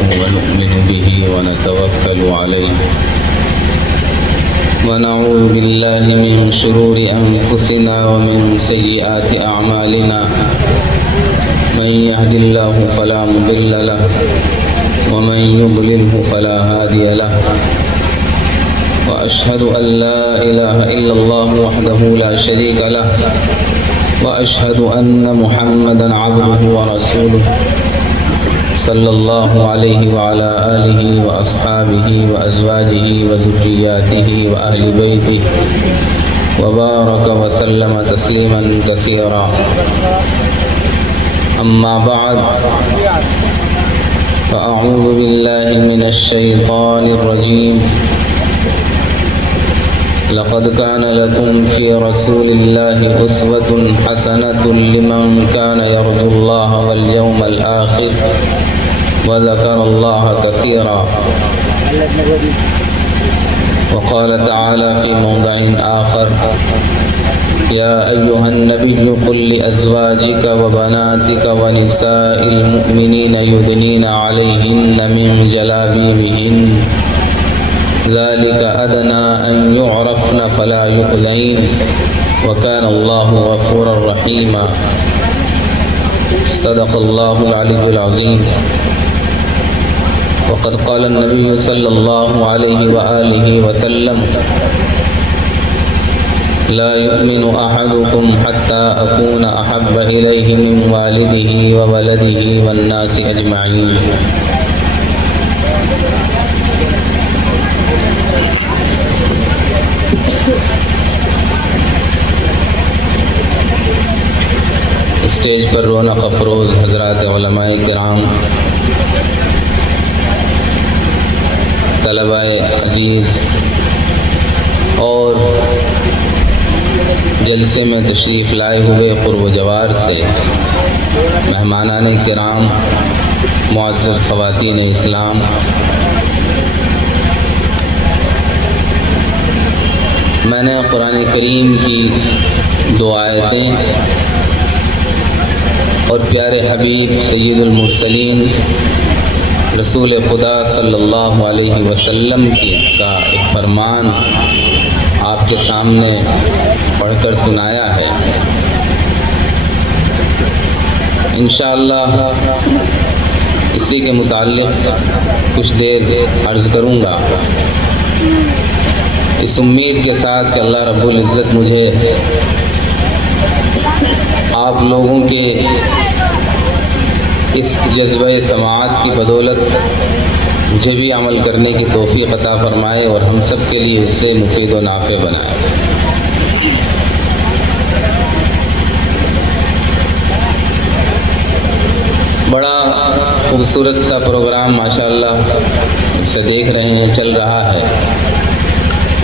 ونؤمن به ونتوكل عليه ونعوذ بالله من شرور أنفسنا ومن سيئات أعمالنا من يهد الله فلا مضل له ومن يضلله فلا هادي له وأشهد أن لا إله إلا الله وحده لا شريك له وأشهد أن محمدا عبده ورسوله صلى الله عليه وعلى آله وأصحابه وأزواجه وذرياته وأهل بيته وبارك وسلم تسليما كثيرا أما بعد فأعوذ بالله من الشيطان الرجيم لقد كان لكم في رسول الله أسوة حسنة لمن كان يرجو الله واليوم الآخر وذكر الله كثيرا وقال تعالى في موضع آخر يا أيها النبي قل لأزواجك وبناتك ونساء المؤمنين يدنين عليهن من جلابيبهن ذلك أدنى أن يعرفن فلا يؤذين وكان الله غفورا رحيما صدق الله العلي العظيم وقد قال النبي صلى الله عليه وآله وسلم لا يؤمن أحدكم حتى أكون أحب إليه من والده وولده والناس أجمعين اسٹیج پر رونق افروز حضرات علماء کرام، طلباء عزیز اور جلسے میں تشریف لائے ہوئے قرب و جوار سے مہمانان کرام، معزز خواتین اسلام، میں نے قرآن کریم کی دو آیتیں اور پیارے حبیب سید المرسلین رسول خدا صلی اللہ علیہ وسلم کا ایک فرمان آپ کے سامنے پڑھ کر سنایا ہے۔ انشاءاللہ اسی کے متعلق کچھ دیر عرض کروں گا، اس امید کے ساتھ کہ اللہ رب العزت مجھے آپ لوگوں کے اس جذبہ سماعت کی بدولت مجھے بھی عمل کرنے کی توفیق عطا فرمائے اور ہم سب کے لیے اس سے مفید و نافع بنائے۔ بڑا خوبصورت سا پروگرام ماشاءاللہ سے دیکھ رہے ہیں چل رہا ہے۔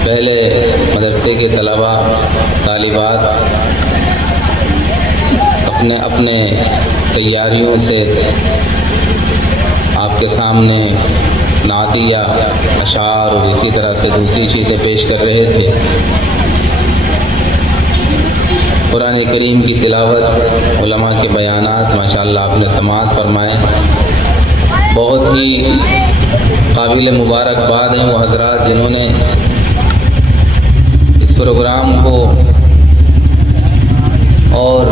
پہلے مدرسے کے طلباء طالبات اپنے تیاریوں سے آپ کے سامنے نعتیہ اشعار اور اسی طرح سے دوسری چیزیں پیش کر رہے تھے۔ قرآن کریم کی تلاوت، علماء کے بیانات ماشاءاللہ آپ نے سماعت فرمائے۔ بہت ہی قابل مبارکباد ہیں وہ حضرات جنہوں نے اس پروگرام کو اور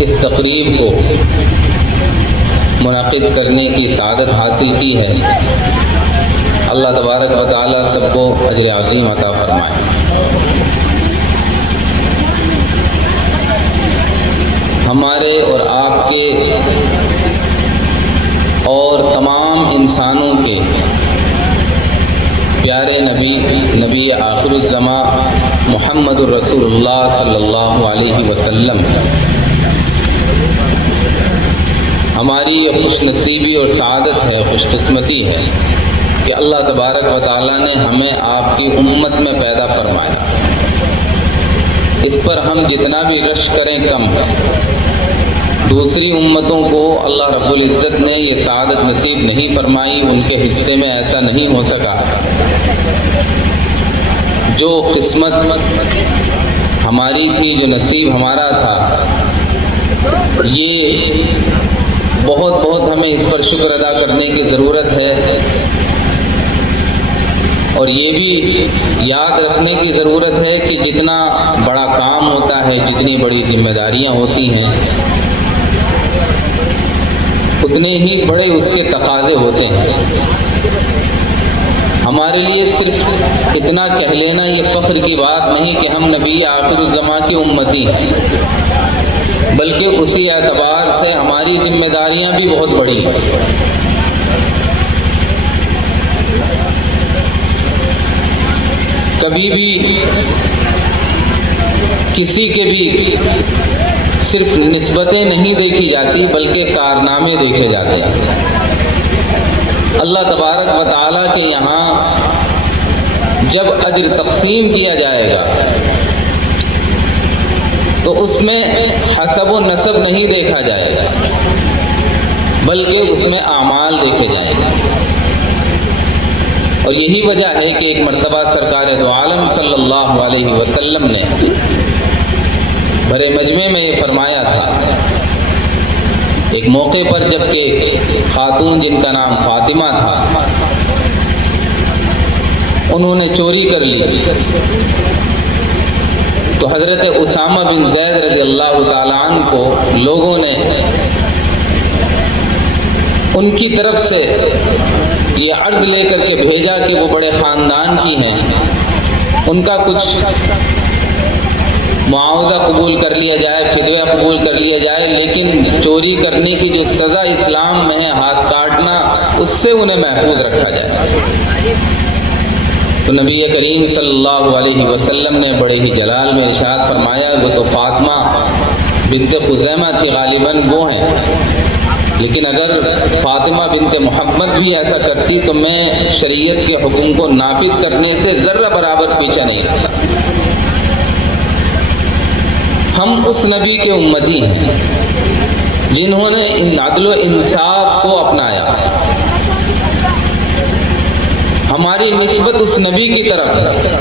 اس تقریب کو منعقد کرنے کی سعادت حاصل کی ہے۔ اللہ تبارک و تعالی سب کو اجر عظیم عطا فرمائے۔ ہمارے اور آپ کے اور تمام انسانوں کے پیارے نبی آخر الزماں محمد الرسول اللہ صلی اللہ علیہ وسلم، ہماری یہ خوش نصیبی اور سعادت ہے، خوش قسمتی ہے کہ اللہ تبارک و تعالیٰ نے ہمیں آپ کی امت میں پیدا فرمایا۔ اس پر ہم جتنا بھی رش کریں کم ہے۔ دوسری امتوں کو اللہ رب العزت نے یہ سعادت نصیب نہیں فرمائی، ان کے حصے میں ایسا نہیں ہو سکا۔ جو قسمت ہماری تھی، جو نصیب ہمارا تھا، یہ بہت بہت ہمیں اس پر شکر ادا کرنے کی ضرورت ہے، اور یہ بھی یاد رکھنے کی ضرورت ہے کہ جتنا بڑا کام ہوتا ہے، جتنی بڑی ذمہ داریاں ہوتی ہیں، اتنے ہی بڑے اس کے تقاضے ہوتے ہیں۔ ہمارے لیے صرف اتنا کہہ لینا یہ فخر کی بات نہیں کہ ہم نبی آخر الزماں کی امتی ہیں، بلکہ اسی اعتبار سے ہماری ذمہ داریاں بھی بہت بڑی ہیں۔ کبھی بھی کسی کے بھی صرف نسبتیں نہیں دیکھی جاتی، بلکہ کارنامے دیکھے جاتے ہیں۔ اللہ تبارک و تعالیٰ کے یہاں جب اجر تقسیم کیا جائے گا تو اس میں حسب و نسب نہیں دیکھا جائے گا، بلکہ اس میں اعمال دیکھے جائیں گے۔ اور یہی وجہ ہے کہ ایک مرتبہ سرکار دو عالم صلی اللہ علیہ وسلم نے بڑے مجمع میں یہ فرمایا تھا، ایک موقع پر جب کہ خاتون جن کا نام فاطمہ تھا، انہوں نے چوری کر لی، تو حضرت اسامہ بن زید رضی اللہ تعالیٰ عنہ کو لوگوں نے ان کی طرف سے یہ عرض لے کر کے بھیجا کہ وہ بڑے خاندان کی ہیں، ان کا کچھ معاوضہ قبول کر لیا جائے، فدیہ قبول کر لیا جائے، لیکن چوری کرنے کی جو سزا اسلام میں ہے، ہاتھ کاٹنا، اس سے انہیں محفوظ رکھا جائے۔ تو نبی کریم صلی اللہ علیہ وسلم نے بڑے ہی جلال میں ارشاد فرمایا، وہ تو فاطمہ بنت خزیمہ تھی، غالباً وہ ہیں، لیکن اگر فاطمہ بنت محمد بھی ایسا کرتی تو میں شریعت کے حکم کو نافذ کرنے سے ذرہ برابر پیچھے نہیں رہتا۔ ہم اس نبی کے امتی ہیں جنہوں نے ان عدل و انصاف کو اپنایا۔ ہماری نسبت اس نبی کی طرف ہے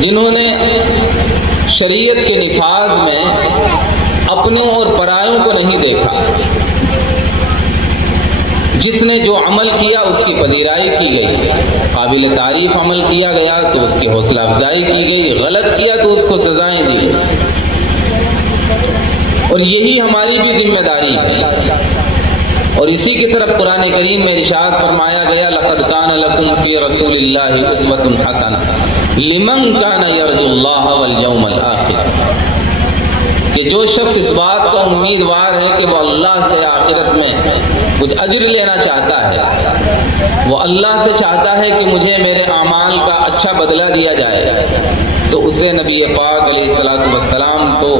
جنہوں نے شریعت کے نفاذ میں اپنوں اور پرایوں کو نہیں دیکھا، جس نے جو عمل کیا اس کی پذیرائی کی گئی، قابل تعریف عمل کیا گیا تو اس کی حوصلہ افزائی کی گئی، غلط کیا تو اس کو سزائیں دی گئی۔ اور یہی ہماری بھی ذمہ داری ہے، اور اسی کی طرف قرآن کریم میں ارشاد فرمایا گیا، لقد کان لکم فی رسول اللہ اسوۃ حسنہ لمن کان یرجو اللہ والیوم الآخر، کہ جو شخص اس بات کا امیدوار ہے کہ وہ اللہ سے آخرت میں کچھ اجر لینا چاہتا ہے، وہ اللہ سے چاہتا ہے کہ مجھے میرے اعمال کا اچھا بدلہ دیا جائے، تو اسے نبی پاک علیہ السلام کو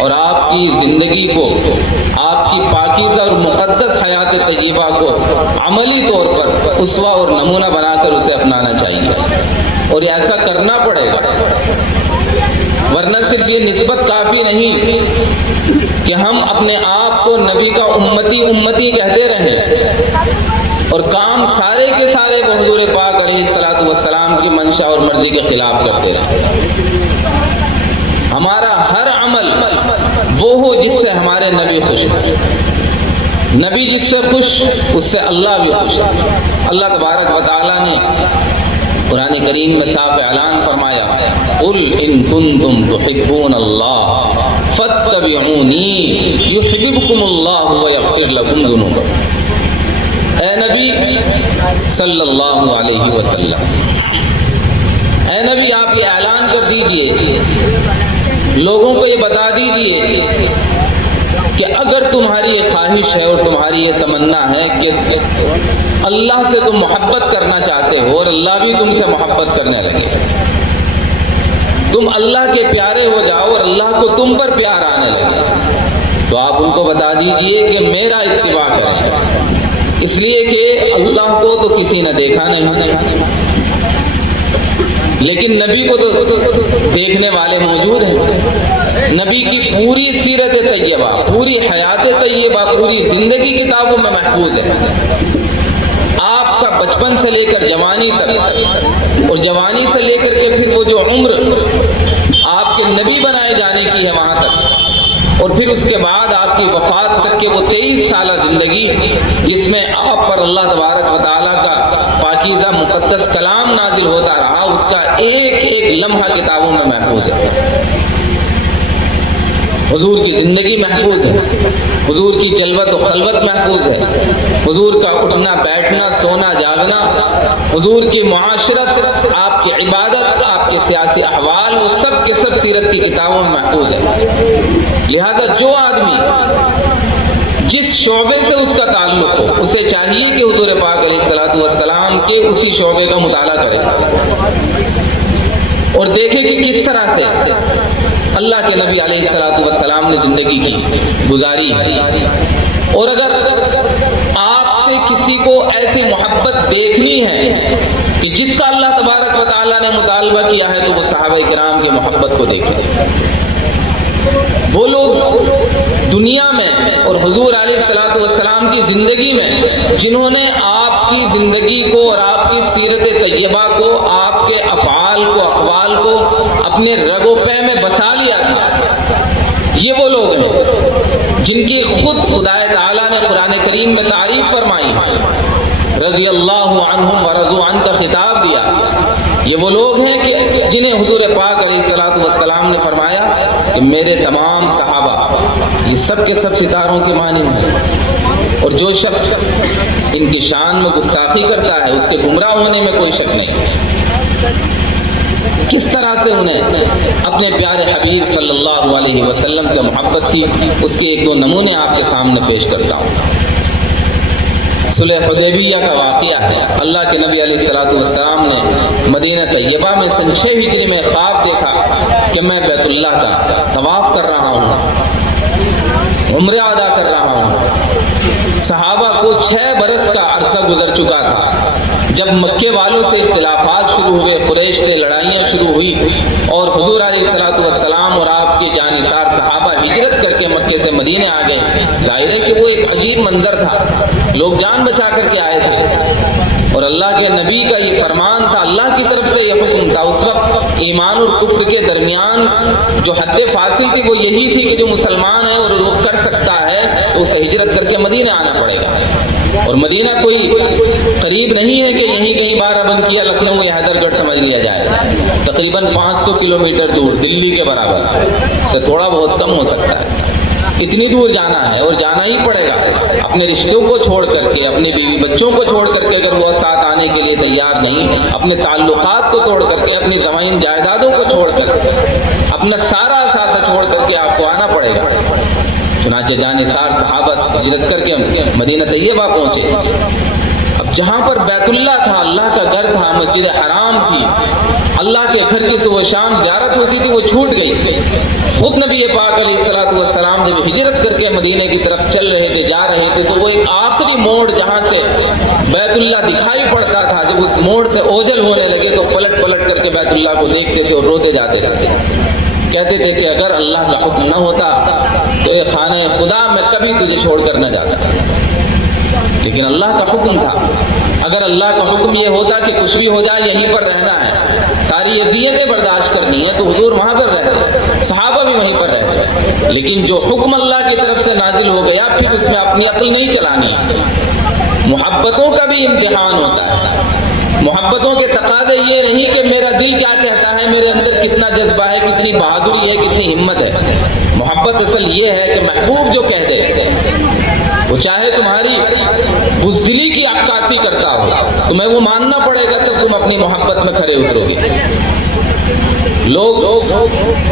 اور آپ کی زندگی کو، آپ کی پاکیزہ اور مقدس حیات طیبہ کو عملی طور پر اسوہ اور نمونہ بنا کر اسے اپنانا چاہیے، اور ایسا کرنا پڑے گا، ورنہ صرف یہ نسبت کافی نہیں کہ ہم اپنے آپ کو نبی کا امتی امتی کہتے رہیں اور کام سارے کے سارے حضور پاک علیہ السلام کی منشا اور مرضی کے خلاف کرتے رہیں۔ ہمارا ہر عمل وہ ہو جس سے ہمارے نبی خوش ہو، نبی جس سے خوش اس سے اللہ بھی خوش ہے۔ اللہ تبارک و تعالیٰ نے قرآن کریم میں صاف اعلان فرمایا، قل ان کنتم تحبون اللہ فاتبعونی یحببکم اللہ ویغفر لکم ذنوبکم۔ اے نبی صلی اللہ علیہ وسلم، اے نبی آپ یہ اعلان کر دیجئے، لوگوں کو یہ بتا دیجئے کہ اگر تمہاری یہ خواہش ہے اور تمہاری یہ تمنا ہے کہ اللہ سے تم محبت کرنا چاہتے ہو اور اللہ بھی تم سے محبت کرنے لگے، تم اللہ کے پیارے ہو جاؤ اور اللہ کو تم پر پیار آنے لگے، تو آپ ان کو بتا دیجئے کہ میرا اتباع کریں، اس لیے کہ اللہ کو تو کسی نے دیکھا نہیں، لیکن نبی کو تو دیکھنے والے موجود ہیں۔ نبی کی پوری سیرت طیبہ، پوری حیات طیبہ، پوری زندگی کتابوں میں محفوظ ہے۔ آپ کا بچپن سے لے کر جوانی تک، اور جوانی سے لے کر کے پھر وہ جو عمر آپ کے نبی بنائے جانے کی ہے وہاں تک، اور پھر اس کے بعد آپ کی وفات تک کے وہ 23 سالہ زندگی جس میں آپ پر اللہ تبارک و تعالیٰ کا پاکیزہ مقدس کلام نازل ہوتا رہا، اس کا ایک ایک لمحہ کتابوں میں محفوظ ہے۔ حضور کی زندگی محفوظ ہے، حضور کی جلوت و خلوت محفوظ ہے، حضور کا اٹھنا بیٹھنا سونا جاگنا، حضور کی معاشرت، آپ کی عبادت، آپ کے سیاسی احوال، وہ سب کے سب سیرت کی کتابوں میں محفوظ ہے۔ لہذا جو آدمی جس شعبے سے اس کا تعلق ہو، اسے چاہیے کہ حضور پاک علیہ الصلوۃ والسلام کے اسی شعبے کا مطالعہ کرے اور دیکھے کہ کس طرح سے اللہ کے نبی علیہ الصلوۃ والسلام نے زندگی کی گزاری ہے۔ اور اگر آپ سے کسی کو ایسی محبت دیکھنی ہے کہ جس کا اللہ تبارک و تعالیٰ نے مطالبہ کیا ہے، تو وہ صحابہ کرام کی محبت کو دیکھیں۔ وہ لوگ دنیا میں اور حضور علیہ الصلوۃ والسلام کی زندگی میں جنہوں نے آپ کی زندگی کو اور آپ کی سیرت طیبہ کو، آپ کے افعال کو، اقوال کو اپنے رگ و پے میں بسا لیا تھا، یہ وہ لوگ ہیں جن کی خود خدا تعالیٰ نے قرآن کریم میں تعریف فرمائی، رضی اللہ عنہم ورضوا عنہ کا خطاب دیا۔ یہ وہ لوگ ہیں کہ جنہیں حضور پاک علیہ الصلوۃ والسلام نے فرمایا کہ میرے تمام صحابہ یہ سب کے سب ستاروں کے مانند ہیں، اور جو شخص ان کی شان میں گستاخی کرتا ہے اس کے گمراہ ہونے میں کوئی شک نہیں۔ کس طرح سے انہیں اپنے پیارے حبیب صلی اللہ علیہ وسلم سے محبت تھی، اس کے ایک دو نمونے آپ کے سامنے پیش کرتا ہوں۔ صلح حدیبیہ کا واقعہ ہے۔ اللہ کے نبی علیہ الصلوۃ والسلام نے مدینہ طیبہ میں سن 6 ہجری میں خواب دیکھا کہ میں بیت اللہ کا طواف کر رہا ہوں، عمرہ ادا کر رہا ہوں۔ صحابہ کو 6 برس کا عرصہ گزر چکا تھا جب مکے والوں سے اختلافات شروع ہوئے، قریش سے لڑائیاں شروع ہوئی، اور حضور علیہ الصلوۃ والسلام اور آپ کے جانثار صحابہ ہجرت کر کے مکے سے مدینے آ گئے۔ ظاہر ہے کہ وہ ایک عجیب منظر تھا، لوگ جان بچا کر کے آئے تھے، اور اللہ کے نبی کا یہ فرمان تھا، اللہ کی طرف سے یہ حکم تھا۔ اس وقت ایمان اور کفر کے درمیان جو حد فاصل تھی وہ یہی تھی کہ جو مسلمان ہے اور وہ کر سکتا ہے تو اسے ہجرت کر کے مدینے آنا پڑے گا، اور مدینہ کوئی قریب نہیں ہے کہ یہیں کہیں بارہ بند کیا لکھنؤ یا حیدر گڑھ سمجھ لیا جائے، تقریباً 500 کلومیٹر دور، دلی کے برابر سے تھوڑا بہت کم ہو سکتا ہے۔ اتنی دور جانا ہے اور جانا ہی پڑے گا، اپنے رشتوں کو چھوڑ کر کے، اپنے بیوی بچوں کو چھوڑ کر کے، اگر وہ ساتھ آنے کے لیے تیار نہیں، اپنے تعلقات کو توڑ کر کے، اپنی زمین جائیدادوں کو چھوڑ کر کے، اپنا سارا اثاثہ چھوڑ کر کے آپ کو آنا پڑے گا۔ چنانچہ جانثار صحابہ ہجرت کر کے مدینہ طیبہ پہنچے۔ اب جہاں پر بیت اللہ تھا، اللہ کا گھر تھا، مسجد حرام تھی، اللہ کے گھر کی صبح و شام زیارت ہوتی تھی، وہ چھوٹ گئی۔ خود نبی پاک علیہ الصلوۃ والسلام جب ہجرت کر کے مدینے کی طرف چل رہے تھے، جا رہے تھے، تو وہ ایک آخری موڑ جہاں سے بیت اللہ دکھائی پڑتا تھا، جب اس موڑ سے اوجل ہونے لگے تو پلٹ پلٹ کر کے بیت اللہ کو دیکھتے تھے اور روتے جاتے رہتے، کہتے تھے کہ اگر اللہ کا حکم نہ ہوتا تو اے خانہ خدا میں کبھی تجھے چھوڑ کر نہ جاتا، لیکن اللہ کا حکم تھا۔ اگر اللہ کا حکم یہ ہوتا کہ کچھ بھی ہو جائے یہیں پر رہنا ہے، ساری اذیتیں برداشت کرنی ہے، تو حضور وہاں پر رہتے، صحابہ بھی وہیں پر رہتے، لیکن جو حکم اللہ کی طرف سے نازل ہو گیا پھر اس میں اپنی عقل نہیں چلانی ہے۔ محبتوں کا بھی امتحان ہوتا ہے، محبتوں کے تقاضے یہ نہیں کہ میرا دل کیا کہتا ہے، میرے اندر کتنا جذبہ ہے، کتنی بہادری ہے، کتنی ہمت ہے۔ محبت اصل یہ ہے کہ محبوب جو کہہ دے، وہ چاہے تمہاری بزدلی کی عکاسی کرتا ہو، تمہیں وہ ماننا پڑے گا، تب تم اپنی محبت میں کھڑے اترو گے۔ لوگ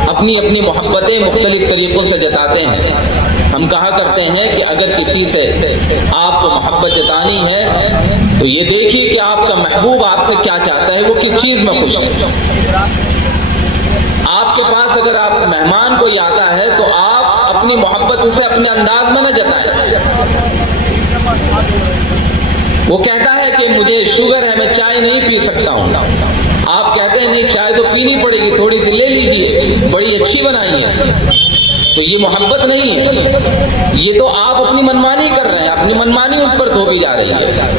اپنی اپنی محبتیں مختلف طریقوں سے جتاتے ہیں۔ ہم کہا کرتے ہیں کہ اگر کسی سے آپ کو محبت جتانی ہے تو یہ دیکھیے کہ آپ کا محبوب آپ سے کیا چاہتا ہے، وہ کس چیز میں خوش ہے۔ آپ کے پاس اگر آپ مہمان کوئی آتا ہے تو آپ اپنی محبت اسے اپنے انداز میں نہ جتائیں۔ وہ کہتا ہے کہ مجھے شوگر ہے، میں چائے نہیں پی سکتا ہوں، آپ کہتے ہیں نہیں چائے تو پینی پڑے گی، تھوڑی سی لے لیجئے، بڑی اچھی بنائی ہے، تو یہ محبت نہیں ہے، یہ تو آپ اپنی منمانی کر رہے ہیں، اپنی منمانی اس پر تھوپی جا رہی ہے،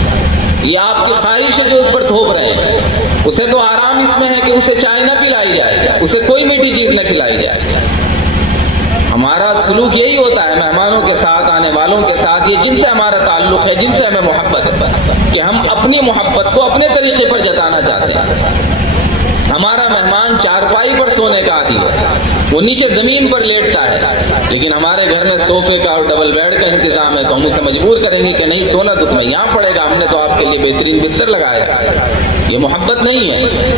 یہ آپ کی خواہش ہے جو اس پر تھوپ رہے ہیں۔ اسے تو آرام اس میں ہے کہ اسے چائے نہ پلائی جائے، اسے کوئی میٹھی چیز نہ کھلائی جائے۔ ہمارا سلوک یہی ہوتا ہے مہمانوں کے ساتھ، آنے والوں کے ساتھ، یہ جن سے ہمارا تعلق ہے، جن سے ہمیں محبت ہے، کہ ہم اپنی محبت کو اپنے طریقے پر جتانا چاہتے ہیں۔ ہمارا مہمان چارپائی پر سونے کا عادی ہے، وہ نیچے زمین پر لیٹتا ہے، لیکن ہمارے گھر میں صوفے کا اور ڈبل بیڈ کا انتظام ہے، تو ہم اسے مجبور کریں گے کہ نہیں، سونا تو تمہیں یہاں پڑے گا، ہم نے تو آپ کے لیے بہترین بستر لگایا ہے۔ یہ محبت نہیں ہے۔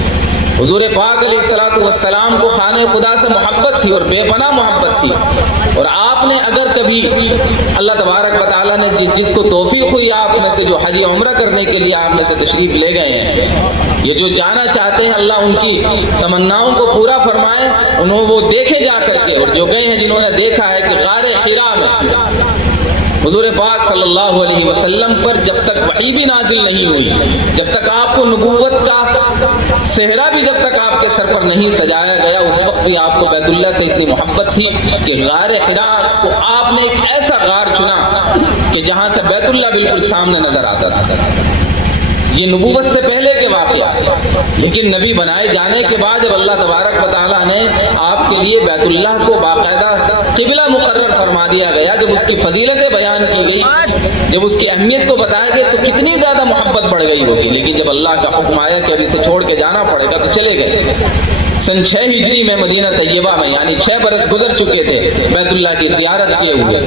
حضور پاک علیہ الصلوۃ والسلام کو خانہ خدا سے محبت تھی اور بے پناہ محبت تھی، اور آپ نے اگر کبھی اللہ تبارک و تعالیٰ نے جس کو توفیق ہوئی آپ میں سے، جو حج عمرہ کرنے کے لیے آپ میں سے تشریف لے گئے ہیں، یہ جو جانا چاہتے ہیں اللہ ان کی تمناؤں کو پورا فرمائے، انہوں وہ دیکھے جا کر کے، اور جو گئے ہیں جنہوں نے دیکھا ہے کہ غار حرا میں حضور پاک صلی اللہ علیہ وسلم پر جب تک وحی بھی نازل نہیں ہوئی، جب تک آپ کو نبوت کا صحرا بھی جب تک آپ کے سر پر نہیں سجایا گیا، اس وقت بھی آپ کو بیت اللہ سے اتنی محبت تھی کہ غار حرا کو آپ نے ایک ایسا غار چنا کہ جہاں سے بیت اللہ بالکل سامنے نظر آتا تھا۔ یہ نبوت سے پہلے کے واقعہ، لیکن نبی بنائے جانے کے بعد جب اللہ تبارک و تعالیٰ نے آپ کے لیے بیت اللہ کو باقاعدہ قبلہ مقرر فرما دیا گیا، جب اس کی فضیلتیں بیان کی گئی، جب اس کی اہمیت کو بتایا گیا، تو کتنی زیادہ محبت بڑھ گئی ہوگی۔ لیکن جب اللہ کا حکم آیا کہ اب اسے چھوڑ کے جانا پڑے گا، تو چلے گئے۔ سن 6 ہجری میں مدینہ طیبہ میں، یعنی 6 برس گزر چکے تھے بیت اللہ کی زیارت کیے ہوئے۔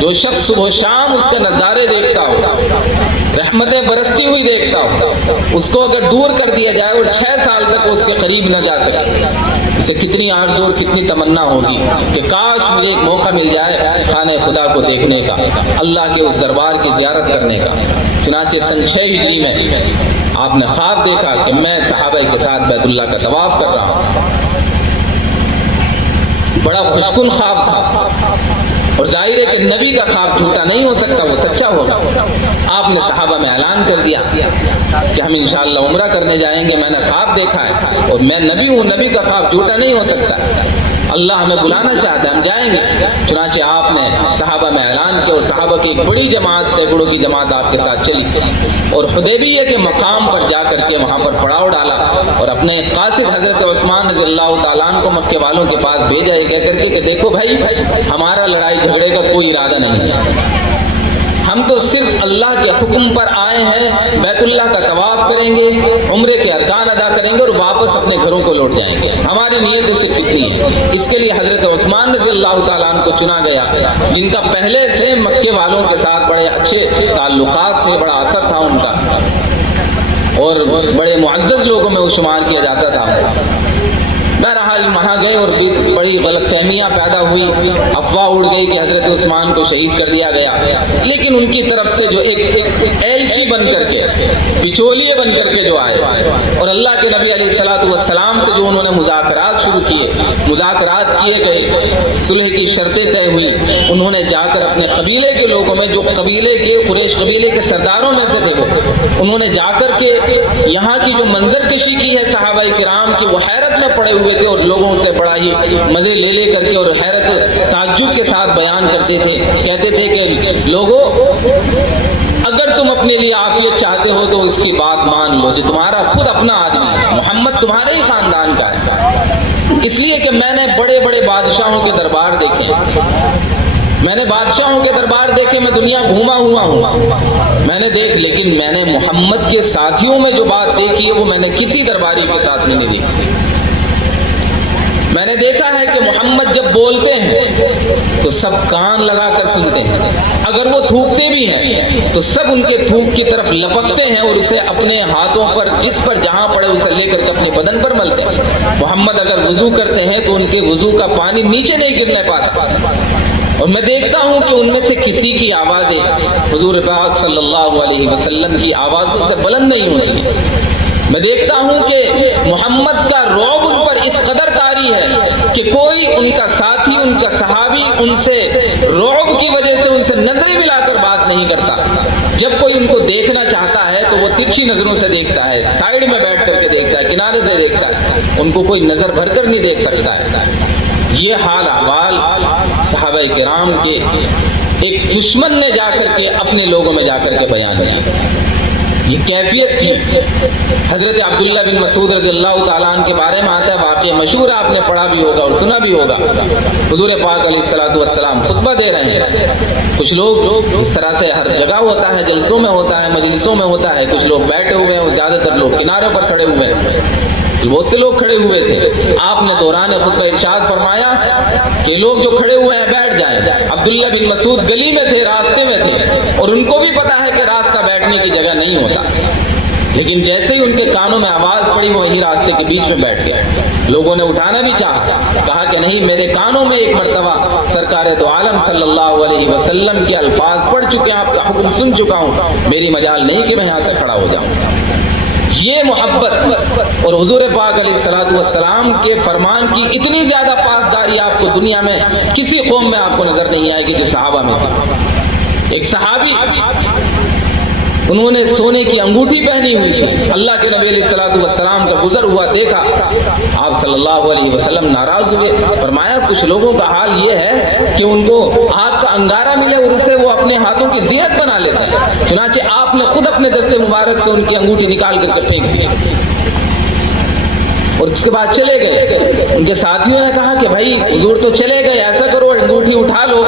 جو شخص صبح و شام اس کے نظارے دیکھتا ہو، رحمتیں برستی ہوئی دیکھتا ہو، اس کو اگر دور کر دیا جائے اور 6 سال تک اس کے قریب نہ جا سکے، اسے کتنی آرزو اور کتنی تمنا ہوگی کہ کاش مجھے ایک موقع مل جائے خانہ خدا کو دیکھنے کا، اللہ کے اس دربار کی زیارت کرنے کا۔ چنانچہ سن 6 ہجری میں آپ نے خواب دیکھا کہ میں صحابہ کے ساتھ بیت اللہ کا طواف کر رہا ہوں۔ بڑا خوشکن خواب تھا، اور ظاہر ہے کہ نبی کا خواب جھوٹا نہیں ہو سکتا، وہ سچا ہوگا۔ آپ نے صحابہ میں اعلان کر دیا کہ ہم انشاءاللہ عمرہ کرنے جائیں گے، میں نے خواب دیکھا ہے اور میں نبی ہوں، نبی کا خواب جھوٹا نہیں ہو سکتا، اللہ ہمیں بلانا چاہتا ہے، ہم جائیں گے۔ چنانچہ آپ نے صحابہ میں اعلان کیا، اور صحابہ کی ایک بڑی جماعت، سینکڑوں کی جماعت آپ کے ساتھ چلی، اور حدیبیہ کے مقام پر جا کر کے وہاں پر پڑاؤ ڈالا، اور اپنے قاصد حضرت عثمان رضی اللہ تعالیٰ عنہ کو مکے والوں کے پاس بھیجا، یہ کہہ کر کے کہ دیکھو بھائی، ہمارا لڑائی جھگڑے کا کوئی ارادہ نہیں ہے، ہم تو صرف اللہ کے حکم پر آئے ہیں، بیت اللہ کا طواف کریں گے، عمرے کے ارکان ادا کریں گے اور واپس اپنے گھروں کو لوٹ جائیں گے، ہماری نیت صرف اتنی ہے۔ اس کے لیے حضرت عثمان رضی اللہ تعالیٰ عنہ کو چنا گیا، جن کا پہلے سے مکے والوں کے ساتھ بڑے اچھے تعلقات تھے، بڑا اثر تھا ان کا، اور بڑے معزز لوگوں میں وہ شمار کیا جاتا تھا۔ بہرحال وہاں گئے اور بڑی غلط فہمیاں پیدا ہوئی، افواہ اڑ گئی کہ حضرت عثمان کو شہید کر دیا گیا، لیکن ان کی طرف سے جو ایک ایلچی بن کر کے، بچولیے بن کر کے جو آئے، اور اللہ کے نبی علیہ الصلوۃ والسلام سے جو انہوں نے مذاکرات شروع کیے، مذاکرات کیے گئے، صلح کی شرطیں طے ہوئی، انہوں نے جا کر اپنے قبیلے کے لوگوں میں، جو قبیلے کے قریش قبیلے کے سرداروں میں سے تھے، انہوں نے جا کر کے یہاں کی جو منظر کشی کی ہے صحابہ کرام کی، وہ حیرت میں پڑے ہوئے تھے، اور لوگوں سے بڑا ہی مزے لے کر کے اور حیرت تعجب کے ساتھ بیان کرتے تھے، کہتے تھے کہ لوگوں، اگر تم اپنے لیے عافیت چاہتے ہو تو اس کی بات مان لو، جو تمہارا خود اپنا آدمی ہے، محمد تمہارے ہی خاندان کا ہے، اس لیے کہ میں نے بڑے بڑے بادشاہوں کے دربار دیکھے، میں نے بادشاہوں کے دربار دیکھے، میں دنیا گھوما ہوا ہوں، میں نے لیکن میں نے محمد کے ساتھیوں میں جو بات دیکھی ہے وہ میں نے کسی درباری کے ساتھ میں نہیں دیکھی۔ میں نے دیکھا ہے کہ محمد جب بولتے ہیں تو سب کان لگا کر سنتے ہیں، اگر وہ تھوکتے بھی ہیں تو سب ان کے تھوک کی طرف لپکتے ہیں اور اسے اپنے ہاتھوں پر، جس پر جہاں پڑے اسے لے کر کے اپنے بدن پر ملتے ہیں۔ محمد اگر وضو کرتے ہیں تو ان کے وضو کا پانی نیچے نہیں گرنے پاتا، اور میں دیکھتا ہوں کہ ان میں سے کسی کی آوازیں حضور پاک صلی اللہ علیہ وسلم کی آوازوں سے بلند نہیں ہوتی۔ میں دیکھتا ہوں کہ محمد کا رعب ان پر اس قدر طاری ہے کہ کوئی ان کا ساتھی، ان کا صحابی ان سے رعب کی وجہ سے ان سے نظریں ملا کر بات نہیں کرتا۔ جب کوئی ان کو دیکھنا چاہتا ہے تو وہ ترچھی نظروں سے دیکھتا ہے، سائیڈ میں بیٹھ کر کے دیکھتا ہے، کنارے سے دیکھتا ہے، ان کو کوئی نظر بھر کر نہیں دیکھ سکتا ہے۔ یہ حال احوال صحابہ کرام کے ایک دشمن نے جا کر کے اپنے لوگوں میں جا کر کے بیان کیا۔ یہ کیفیت تھی۔ حضرت عبداللہ بن مسعود رضی اللہ تعالیٰ عنہ کے بارے میں آتا ہے واقعہ مشہور، آپ نے پڑھا بھی ہوگا اور سنا بھی ہوگا۔ حضور پاک علیہ الصلوۃ والسلام خطبہ دے رہے ہیں، کچھ لوگ اس طرح سے ہر جگہ ہوتا ہے، جلسوں میں ہوتا ہے، مجلسوں میں ہوتا ہے، کچھ لوگ بیٹھے ہوئے ہیں اور زیادہ تر لوگ کناروں پر کھڑے ہوئے ہیں، بہت سے لوگ کھڑے ہوئے تھے۔ آپ نے دوران خطبہ ارشاد فرمایا کہ لوگ جو کھڑے ہوئے ہیں بیٹھ جائیں۔ عبداللہ بن مسعود گلی میں تھے، راستے میں تھے، اور ان کو بھی پتا ہے کہ راستہ بیٹھنے کی جگہ نہیں ہوتا، لیکن جیسے ہی ان کے کانوں میں آواز پڑی وہ وہی راستے کے بیچ میں بیٹھ گئے۔ لوگوں نے اٹھانا بھی چاہا، کہا کہ نہیں، میرے کانوں میں ایک مرتبہ سرکار دو عالم صلی اللہ علیہ وسلم کے الفاظ پڑھ چکے ہیں، آپ کا حکم سن چکا ہوں، میری مجال نہیں کہ میں یہاں سے کھڑا ہو جاؤں۔ یہ محبت اور حضور پاک علیہ الصلوۃ والسلام کے فرمان کی اتنی زیادہ پاسداری آپ کو دنیا میں کسی قوم میں آپ کو نظر نہیں آئے گی جو صحابہ میں تھی۔ ایک صحابی، انہوں نے سونے کی انگوٹھی پہنی ہوئی تھی، اللہ کے نبی علیہ الصلوۃ والسلام کا گزر ہوا دیکھا، آپ صلی اللہ علیہ وسلم ناراض ہوئے، فرمایا کچھ لوگوں کا حال یہ ہے کہ ان کو آگ کا انگارہ ملے اور اسے وہ اپنے ہاتھوں کی زینت بنا لیتے ہیں، چنانچہ آپ نے خود اپنے دستے مبارک سے ان کی انگوٹھی نکال کر کے پھینک دی اور اس کے بعد چلے گئے۔ ان کے ساتھیوں نے کہا کہ بھائی حضور تو چلے گئے، ایسا کرو انگوٹھی اٹھا لو۔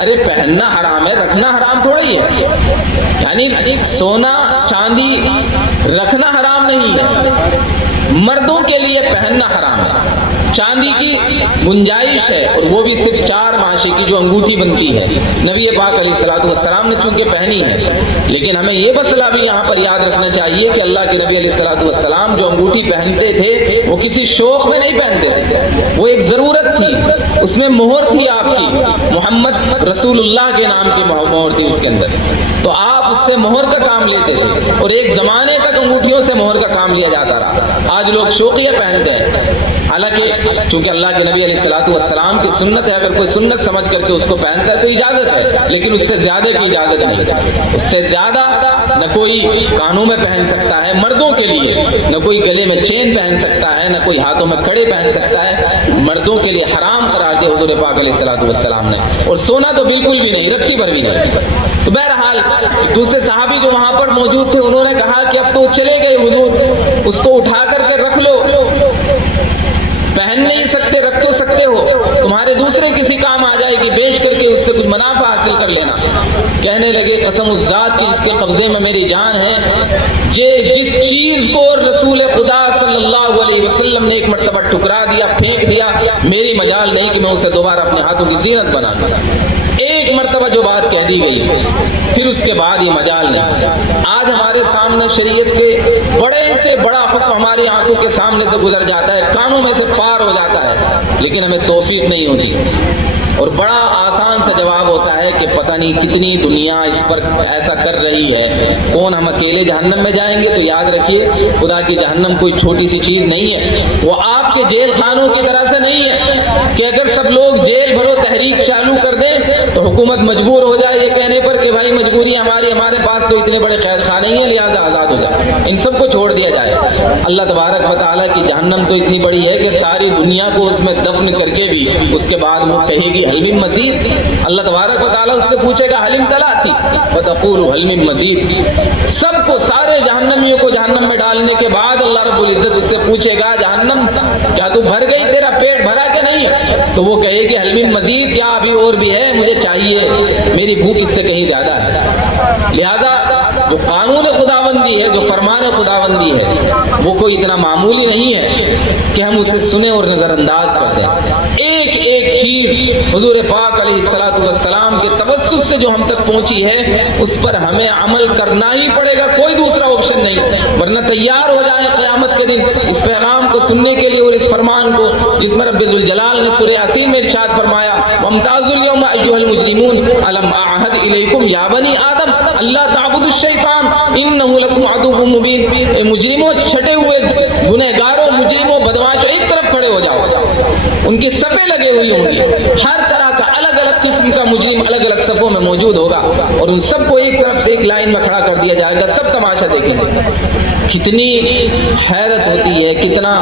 ارے پہننا حرام ہے، رکھنا حرام تھوڑا ہی ہے، یعنی سونا چاندی رکھنا حرام نہیں ہے، مردوں کے لیے پہننا حرام ہے۔ چاندی کی گنجائش ہے اور وہ بھی صرف 4 ماشے کی جو انگوٹھی بنتی ہے، نبی پاک علیہ الصلوۃ والسلام نے چونکہ پہنی ہے، لیکن ہمیں یہ مسئلہ بھی یہاں پر یاد رکھنا چاہیے کہ اللہ کے نبی علیہ الصلوۃ والسلام جو انگوٹھی پہنتے تھے وہ کسی شوق میں نہیں پہنتے تھے، وہ ایک ضرورت تھی، اس میں مہر تھی آپ کی، محمد رسول اللہ کے نام کی مہر تھی اس کے اندر، تو آپ اس سے مہر کا کام لیتے تھے، اور ایک زمانے تک انگوٹھیوں سے مہر کا کام لیا جاتا رہا۔ آج لوگ شوقیہ پہنتے ہیں، حالانکہ چونکہ اللہ کے نبی علیہ الصلوۃ والسلام کی سنت ہے، اگر کوئی سنت سمجھ کر کے اس کو پہنتا ہے تو اجازت ہے، لیکن اس سے زیادہ کی اجازت نہیں، اس سے زیادہ نہ کوئی کانوں میں پہن سکتا ہے مردوں کے لیے، نہ کوئی گلے میں چین پہن سکتا ہے، نہ کوئی ہاتھوں میں کڑے پہن سکتا ہے، مردوں کے لیے حرام قرار دیا حضور پاک علیہ الصلوۃ والسلام نے، اور سونا تو بالکل بھی نہیں، رتی بھر بھی نہیں۔ تو بہرحال دوسرے صحابی جو وہاں پر موجود تھے انہوں نے کہا کہ اب تو چلے گئے حضور، اس کو اٹھا کر کے رکھ لو، پہن نہیں سکتے رکھ تو سکتے ہو، تمہارے دوسرے کسی کام آ جائے گی، بیچ کر کے اس سے کچھ منافع حاصل کر لینا۔ کہنے لگے قسم اس ذات کی اس کے قبضے میں میری جان ہے، جس چیز کو رسول خدا صلی اللہ علیہ وسلم نے ایک مرتبہ ٹکرا دیا، پھینک دیا، میری مجال نہیں کہ میں اسے دوبارہ اپنے ہاتھوں کی زینت بنا دوں۔ ایک مرتبہ جو بات کہہ دی گئی پھر اس کے بعد یہ مجال نہیں۔ آج ہمارے سامنے شریعت کے بڑے سے بڑا حکم ہماری آنکھوں کے سامنے سے گزر جاتا ہے، کانوں میں سے پار ہو جاتا ہے، لیکن ہمیں توفیق نہیں ہوتی، اور بڑا آسان سا جواب ہوتا ہے کہ پتہ نہیں کتنی دنیا اس پر ایسا کر رہی ہے، کون ہم اکیلے جہنم میں جائیں گے؟ تو یاد رکھیے خدا کی جہنم کوئی چھوٹی سی چیز نہیں ہے، وہ آپ کے جیل خانوں کی طرح سے نہیں ہے کہ اگر سب لوگ جیل بھرو تحریک چالو کر دیں تو حکومت مجبور ہو جائے یہ کہنے پر کہ بھائی مجبوری ہمارے پاس تو اتنے بڑے قید خانے ہی ہیں لہذا آزاد ہو جائے، ان سب کو چھوڑ دیا جائے۔ اللہ تبارک و تعالیٰ کی جہنم تو اتنی بڑی ہے کہ ساری دنیا کو اس میں دفن کر کے بھی اس کے بعد وہ کہے گی حل من مزید، اللہ تبارک و تعالیٰ اس سے پوچھے گا حل امتلأتی وتقول حل من مزید، سب کو سارے جہنمیوں کو جہنم میں ڈالنے کے بعد اللہ رب العزت اس سے پوچھے گا جہنم کیا تو بھر گئی، تیرا پیٹ بھرا کہ نہیں؟ تو وہ کہے کہ حل من مزید، کیا ابھی اور بھی ہے، مجھے چاہیے، میری بھوک اس سے کہیں زیادہ ہے۔ لہذا جو قانون خداوندی ہے، جو فرمان خداوندی ہے، وہ کوئی اتنا معمولی نہیں ہے کہ ہم اسے سنیں اور نظر انداز کر دیں۔ ایک ایک چیز حضور پاک علیہ الصلوۃ والسلام کے توسط سے جو ہم تک پہنچی ہے اس پر ہمیں عمل کرنا ہی پڑے گا، کوئی دوسرا آپشن نہیں، ورنہ تیار ہو جائیں قیامت کے دن اس پیغام کو سننے کے لیے اور اس فرمان کو جس میں رب ذوالجلال نے سورہ یاسین میں ارشاد فرمایا وامتازوا اليوم ایھا المجرمون الم اعہد الیکم یا بنی آدم اللہ تعبدوا الشیطان انہ لکم عدو مبین، اے مجرموں، چھٹے ہوئے گنہگاروں، مجرموں، بدمعاشوں، ایک طرف کھڑے ہو جاؤ، ان کی صفیں لگے ہوئی ہوں گی، ہر طرح کا الگ الگ قسم کا مجرم الگ الگ صفوں میں موجود ہوگا اور ان سب کو ایک طرف سے ایک لائن میں کھڑا کر دیا جائے گا, سب تماشا دیکھیں گے. کتنی حیرت ہوتی ہے, کتنا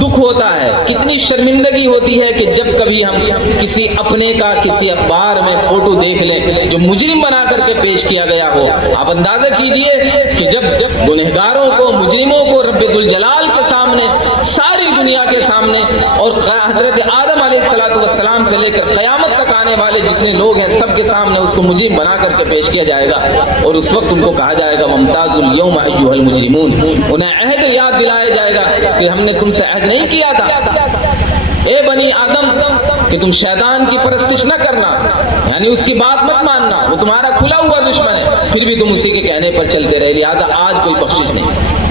دکھ ہوتا ہے, کتنی شرمندگی ہوتی ہے کہ جب کبھی ہم کسی اپنے کا کسی اخبار میں فوٹو دیکھ لیں جو مجرم بنا کر کے پیش کیا گیا ہو. آپ اندازہ کیجئے کہ جب گنہگاروں کو, مجرموں کو رب ذوالجلال کے سامنے, ساری دنیا کے سامنے, اور حضرت آدم علیہ السلام سے لے کر قیامت تک آنے والے جتنے لوگ ہیں سب کے سامنے اس کو مجرم بنا کر کے پیش کیا جائے گا, اور اس وقت ان کو کہا جائے گا وامتازوا اليوم ایھا المجرمون. انہیں عہد یاد دلایا جائے گا کہ ہم نے تم سے عہد نہیں کیا تھا اے بنی آدم کہ تم شیطان کی پرستش نہ کرنا, یعنی اس کی بات مت ماننا, وہ تمہارا کھلا ہوا دشمن ہے, پھر بھی تم اسی کے کہنے پر چلتے رہے, لہذا آج کوئی بخشش نہیں.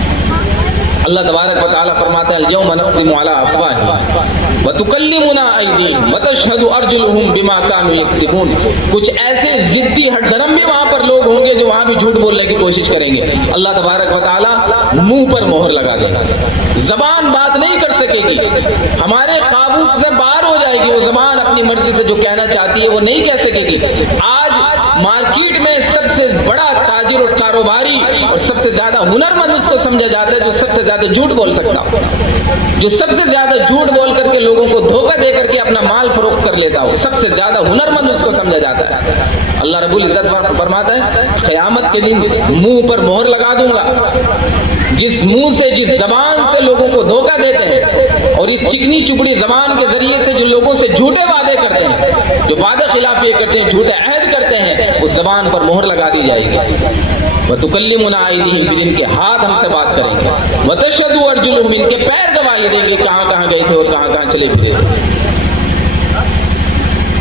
اللہ تبارک و تعالیٰ فرماتا ہے اليوم نختم علی افواہہم وتکلمنا ایدیہم وتشہد ارجلہم بما کانوا یکسبون. کچھ ایسے ضدی ہٹ دھرم بھی وہاں پر لوگ ہوں گے جو وہاں بھی جھوٹ بولنے کی کوشش کریں گے. اللہ تبارک و تعالیٰ منہ پر مہر لگا دے گا, زبان بات نہیں کر سکے گی, ہمارے قابو سے باہر ہو جائے گی. وہ زبان اپنی مرضی سے جو کہنا چاہتی ہے وہ نہیں کہہ سکے گی. آج مارکیٹ میں سب سے بڑا تاجر اور کاروباری اور سب سے زیادہ ہنرمند اس کو سمجھا جاتا ہے جو سب سے زیادہ جھوٹ بول سکتا ہو, جو سب سے زیادہ جھوٹ بول کر کے لوگوں کو دھوکہ دے کر کے اپنا مال فروخت کر لیتا ہو, سب سے زیادہ ہنرمند اس کو سمجھا جاتا ہے. اللہ رب العزت فرماتا ہے قیامت کے دن منہ پر مہر لگا دوں گا. جس منہ سے, جس زبان سے لوگوں کو دھوکہ دیتے ہیں اور اس چکنی چپڑی زبان کے ذریعے سے جو لوگوں سے جھوٹے وعدے کرتے ہیں, جو وعدہ خلافی کرتے ہیں, جھوٹے عہد کرتے ہیں, اس زبان پر مہر لگا دی جائے گی. وَتُكَلِّمُنَا أَيْدِيهِمْ, پھر ان کے ہاتھ ہم سے بات کریں گے. وَتَشْهَدُ أَرْجُلُهُمْ, ان کے پیر گواہی دیں گے کہاں کہاں گئے تھے اور کہاں کہاں چلے پھرے.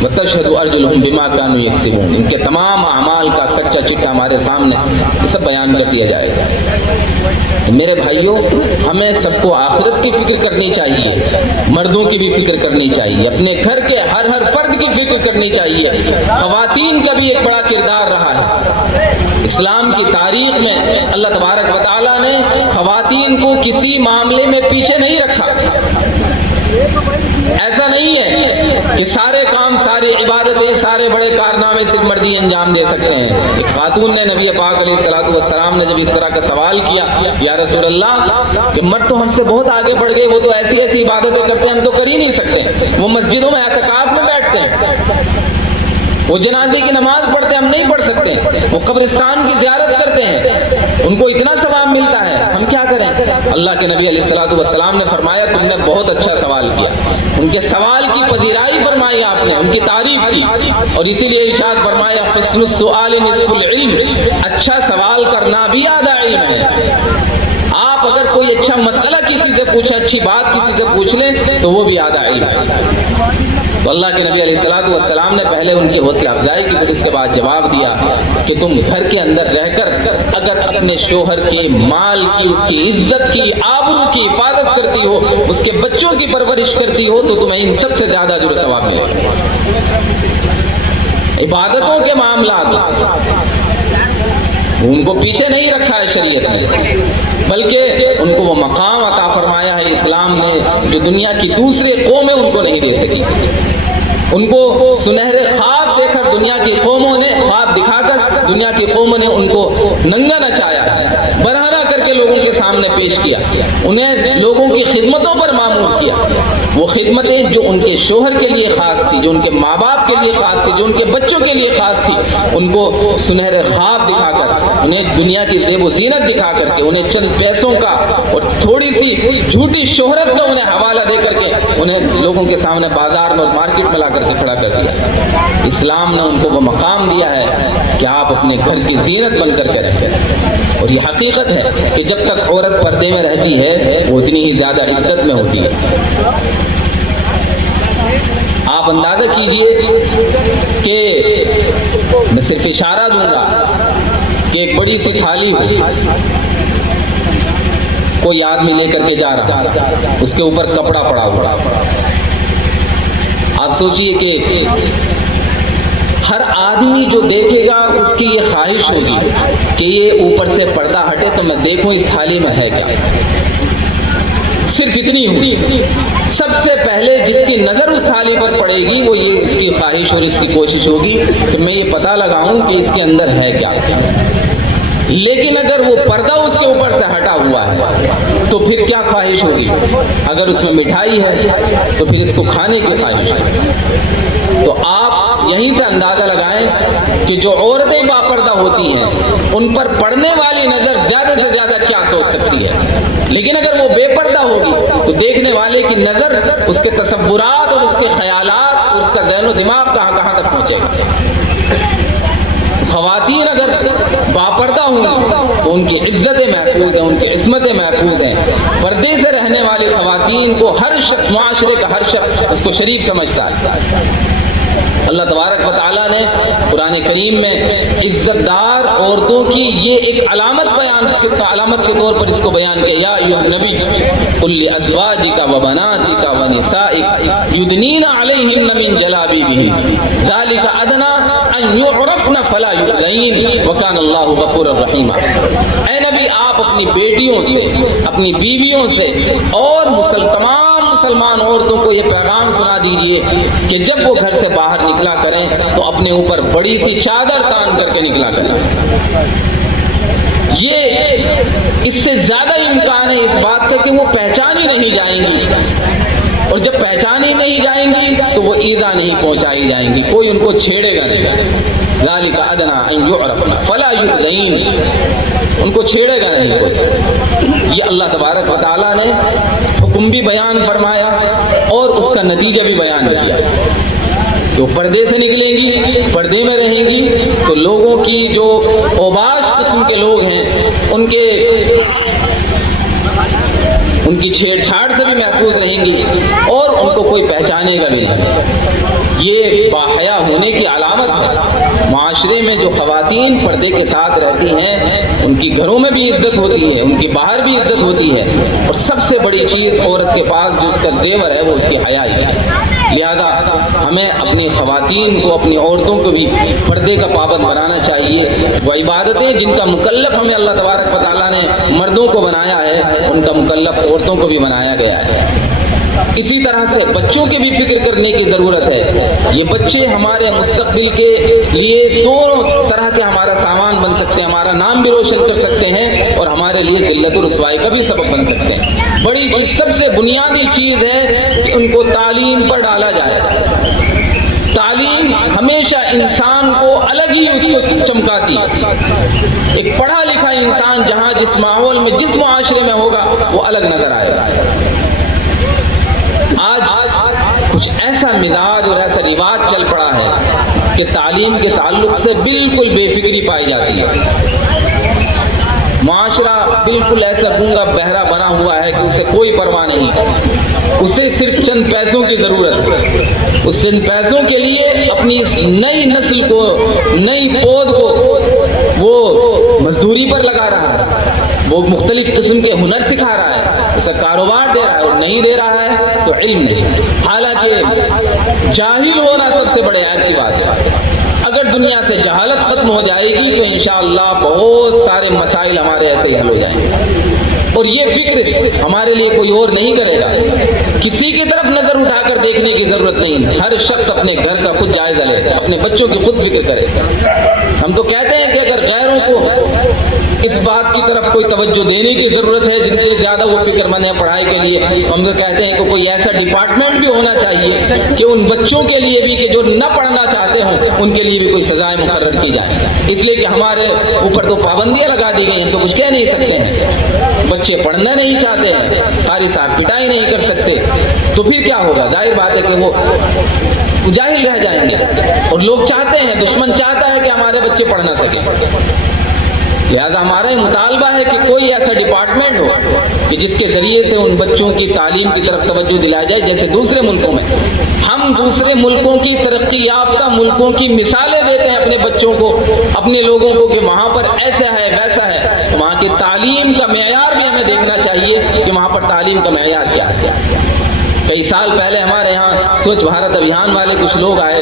وَتَشْهَدُ أَرْجُلُهُمْ بِمَا كَانُوا يَكْسِبُونَ, ان کے تمام اعمال کا کچا چٹا ہمارے سامنے یہ سب بیان کر دیا جائے گا. میرے بھائیوں, ہمیں سب کو آخرت کی فکر کرنی چاہیے, مردوں کی بھی فکر کرنی چاہیے, اپنے گھر کے ہر فرد کی فکر کرنی چاہیے. خواتین کا بھی ایک بڑا کردار رہا ہے اسلام کی تاریخ میں. اللہ تبارک و تعالیٰ نے خواتین کو کسی معاملے میں پیچھے نہیں رکھا. ایسا نہیں ہے کہ سارے کام, ساری عبادتیں, سارے بڑے کارنامے صرف مردی انجام دے سکتے ہیں. ایک خاتون نے نبی پاک علیہ السلام نے جب اس طرح کا سوال کیا یا رسول اللہ کہ مرد تو ہم سے بہت آگے بڑھ گئے, وہ تو ایسی ایسی عبادتیں کرتے ہیں ہم تو کر ہی نہیں سکتے, وہ مسجدوں میں اعتکاف میں بیٹھتے ہیں, وہ جنازے کی نماز پڑھتے ہیں ہم نہیں پڑھ سکتے, وہ قبرستان کی زیارت کرتے ہیں ان کو اتنا ثواب ملتا ہے, ہم کیا کریں. اللہ کے نبی علیہ السلام نے فرمایا تم نے بہت اچھا سوال کیا. ان کے سوال کی پذیرائی فرمائی آپ نے, ان کی تعریف کی, اور اسی لیے ارشاد فرمایا حسن السؤال نصف العلم, اچھا سوال کرنا بھی آدھا علم ہے. آپ اگر کوئی اچھا مسئلہ کسی سے پوچھیں, اچھی بات کسی سے پوچھ لیں تو وہ بھی آدھا علم ہے. تو اللہ کے نبی علیہ السلام نے پہلے ان کی حوصلہ افزائی کی, پھر اس کے بعد جواب دیا کہ تم گھر کے اندر رہ کر اگر اپنے شوہر کے مال کی, اس کی عزت کی, آبرو کی حفاظت کرتی ہو, اس کے بچوں کی پرورش کرتی ہو تو تمہیں ان سب سے زیادہ اجر و ثواب ملے گا. عبادتوں کے معاملات ان کو پیچھے نہیں رکھا ہے شریعت نے, بلکہ ان کو وہ مقام عطا فرمایا ہے اسلام نے جو دنیا کی دوسری قومیں ان کو نہیں دے سکی. ان کو سنہرے خواب دے کر دنیا کی قوموں نے, خواب دکھا کر دنیا کی قوموں نے ان کو ننگا نچایا, برہنہ کر کے لوگوں کے سامنے پیش کیا, انہیں لوگوں کی خدمتوں پر مامور کیا. وہ خدمتیں جو ان کے شوہر کے لیے خاص تھی, جو ان کے ماں باپ کے لیے خاص تھی, جو ان کے بچوں کے لیے خاص تھی, ان کو سنہرے خواب دکھا کر, انہیں دنیا کی زیب و زینت دکھا کر کے, انہیں چند پیسوں کا اور تھوڑی سی جھوٹی شہرت کا انہیں حوالہ دے کر کے انہیں لوگوں کے سامنے بازار میں اور مارکیٹ میں لا کر کے کھڑا کر دیا. اسلام نے ان کو وہ مقام دیا ہے کہ آپ اپنے گھر کی زینت بن کر کے رہیں, اور یہ حقیقت ہے کہ جب تک عورت پردے میں رہتی ہے وہ اتنی ہی زیادہ عزت میں ہوتی ہے. آپ اندازہ کیجئے کہ میں صرف اشارہ دوں گا کہ ایک بڑی سی تھالی ہوئی, کوئی آدمی لے کر کے جا رہا, اس کے اوپر کپڑا پڑا ہوا. آپ سوچئے کہ ہر آدمی جو دیکھے گا اس کی یہ خواہش ہوگی کہ یہ اوپر سے پردہ ہٹے تو میں دیکھوں اس تھالی میں ہے کیا. صرف اتنی ہوئی. سب سے پہلے جس کی نظر اس تھالی پر پڑے گی وہ یہ اس کی خواہش اور اس کی کوشش ہوگی کہ میں یہ پتہ لگاؤں کہ اس کے اندر ہے کیا. لیکن اگر وہ پردہ اس کے اوپر سے ہٹا ہوا ہے تو پھر کیا خواہش ہوگی؟ اگر اس میں مٹھائی ہے تو پھر اس کو کھانے کی خواہش ہے. تو آپ یہیں سے اندازہ لگائیں کہ جو عورتیں باپردہ ہوتی ہیں ان پر پڑنے والی نظر زیادہ سے زیادہ کیا سوچ سکتی ہے. لیکن اگر وہ بے پردہ ہوگی تو دیکھنے والے کی نظر اس کے تصورات اور اس کے خیالات اور اس کا ذہن و دماغ کہاں کہاں تک پہنچے گا. خواتین اگر باپردہ ہوں تو ان کی عزتیں محفوظ ہیں، ان کی عصمتیں محفوظ ہیں. پردے سے رہنے والی خواتین کو ہر شخص، معاشرے کا ہر شخص اس کو شریف سمجھتا ہے. اللہ تبارک و تعالیٰ نے قرآن کریم میں عزت دار عورتوں کی یہ ایک علامت کے طور پر اس کو بیان کیا. یا ایھا النبی قل لازواجک وبناتک ونسائک یدنین علیہن من جلابیبہن ذلک ادنی ان یعرفن فلا یؤذین وکان اللہ غفورا رحیما. اے نبی آپ اپنی بیٹیوں سے، اپنی بیویوں سے اور تمام مسلمان عورتوں کو یہ پیغام سنا دیجئے کہ جب وہ گھر سے باہر نکلا کریں تو اپنے اوپر بڑی سی چادر تان کر کے نکلا کریں. یہ اس سے زیادہ امکان ہے اس بات کا کہ وہ پہچانی نہیں جائیں گی، اور جب پہچانی نہیں جائیں گی تو وہ ایذا نہیں پہنچائی جائیں گی، کوئی ان کو چھیڑے گا نہیں. ذالک ادنی ان یعرفن فلا یؤذین، ان کو چھیڑے گا نہیں کوئی. یہ اللہ تبارک و تعالیٰ نے حکم بھی بیان فرمایا اور اس کا نتیجہ بھی بیان کیا. جو پردے سے نکلیں گی، پردے میں رہیں گی تو لوگوں کی جو اوباش قسم کے لوگ ہیں ان کی چھیڑ چھاڑ سے بھی محفوظ رہیں گی اور ان کو کوئی پہچانے گا بھی نہیں. یہ باحیا ہونے کی علامت ہے. معاشرے میں جو خواتین پردے کے ساتھ رہتی ہیں ان کی گھروں میں بھی عزت ہوتی ہے، ان کی باہر بھی عزت ہوتی ہے، اور سب سے بڑی چیز عورت کے پاس جو اس کا زیور ہے وہ اس کی حیا ہی ہے. لہذا ہمیں اپنی خواتین کو، اپنی عورتوں کو بھی پردے کا پابند بنانا چاہیے. وہ عبادتیں جن کا مکلف ہمیں اللہ تبارک و تعالیٰ نے مردوں کو بنایا ہے ان کا مکلف عورتوں کو بھی بنایا گیا ہے. اسی طرح سے بچوں کی بھی فکر کرنے کی ضرورت ہے. یہ بچے ہمارے مستقبل کے لیے دونوں طرح کے ہمارا سامان بن سکتے ہیں، ہمارا نام بھی روشن کر سکتے ہیں اور ہمارے لیے ذلت و رسوائی کا بھی سبب بن سکتے ہیں. بڑی چیز، سب سے بنیادی چیز ہے کہ ان کو تعلیم پر ڈالا جائے. تعلیم ہمیشہ انسان کو الگ ہی اس کو چمکاتی ہے. ایک پڑھا لکھا انسان جہاں جس ماحول میں، جس معاشرے میں ہوگا وہ الگ نظر آئے گا. آج کچھ ایسا مزاج اور ایسا رواج چل پڑا ہے کہ تعلیم کے تعلق سے بالکل بے فکری پائی جاتی ہے. معاشرہ بالکل ایسا گونگا بہرا بنا ہوا ہے کہ اسے کوئی پرواہ نہیں. اسے صرف چند پیسوں کی ضرورت ہے. اس چند پیسوں کے لیے اپنی اس نئی نسل کو، نئی پود کو وہ مزدوری پر لگا رہا ہے، وہ مختلف قسم کے ہنر سکھا رہا ہے، اسے کاروبار دے رہا ہے، اور نہیں دے رہا ہے تو علم نہیں. حالانکہ جاہل ہونا سب سے بڑے عیب کی بات ہے. اگر دنیا سے جہالت ختم ہو جائے گی تو انشاءاللہ بہت سارے مسائل ہمارے ایسے ہی حل ہو جائیں گے. اور یہ فکر ہمارے لیے کوئی اور نہیں کرے گا. کسی کی طرف نظر اٹھا کر دیکھنے کی ضرورت نہیں. ہر شخص اپنے گھر کا خود جائزہ لے، اپنے بچوں کی خود فکر کرے. ہم تو کہتے ہیں کہ اگر غیروں کو اس بات کی طرف کوئی توجہ دینے کی ضرورت ہے جتنے زیادہ وہ فکر مند ہیں پڑھائی کے لیے، ہم تو کہتے ہیں کہ کوئی ایسا ڈپارٹمنٹ بھی ہونا چاہیے کہ ان بچوں کے لیے بھی کہ جو نہ پڑھنا چاہتے ہوں ان کے لیے بھی کوئی سزائیں مقرر کی جائیں. اس لیے کہ ہمارے اوپر تو پابندیاں لگا دی گئی ہیں، ہم تو کچھ کہہ نہیں سکتے ہیں. بچے پڑھنا نہیں چاہتے ہیں، قاری صاحب پٹائی نہیں کر سکتے، تو پھر کیا ہوگا؟ ظاہر بات ہے کہ وہ جاہل رہ جائیں گے. اور لوگ چاہتے ہیں، دشمن چاہتا ہے کہ ہمارے بچے پڑھ نہ سکیں. لہذا ہمارا مطالبہ ہے کہ کوئی ایسا ڈپارٹمنٹ ہو کہ جس کے ذریعے سے ان بچوں کی تعلیم کی طرف توجہ دلایا جائے. جیسے دوسرے ملکوں میں ہم دوسرے ملکوں کی ترقی یافتہ ملکوں کی مثالیں دیتے ہیں اپنے بچوں کو، اپنے لوگوں کو، کہ وہاں پر ایسا ہے ویسا ہے. تو وہاں کی تعلیم کا معیار بھی ہمیں دیکھنا چاہیے کہ وہاں پر تعلیم کا معیار کیا ہے. کئی سال پہلے ہمارے یہاں سوچھ بھارت ابھیان والے کچھ لوگ آئے،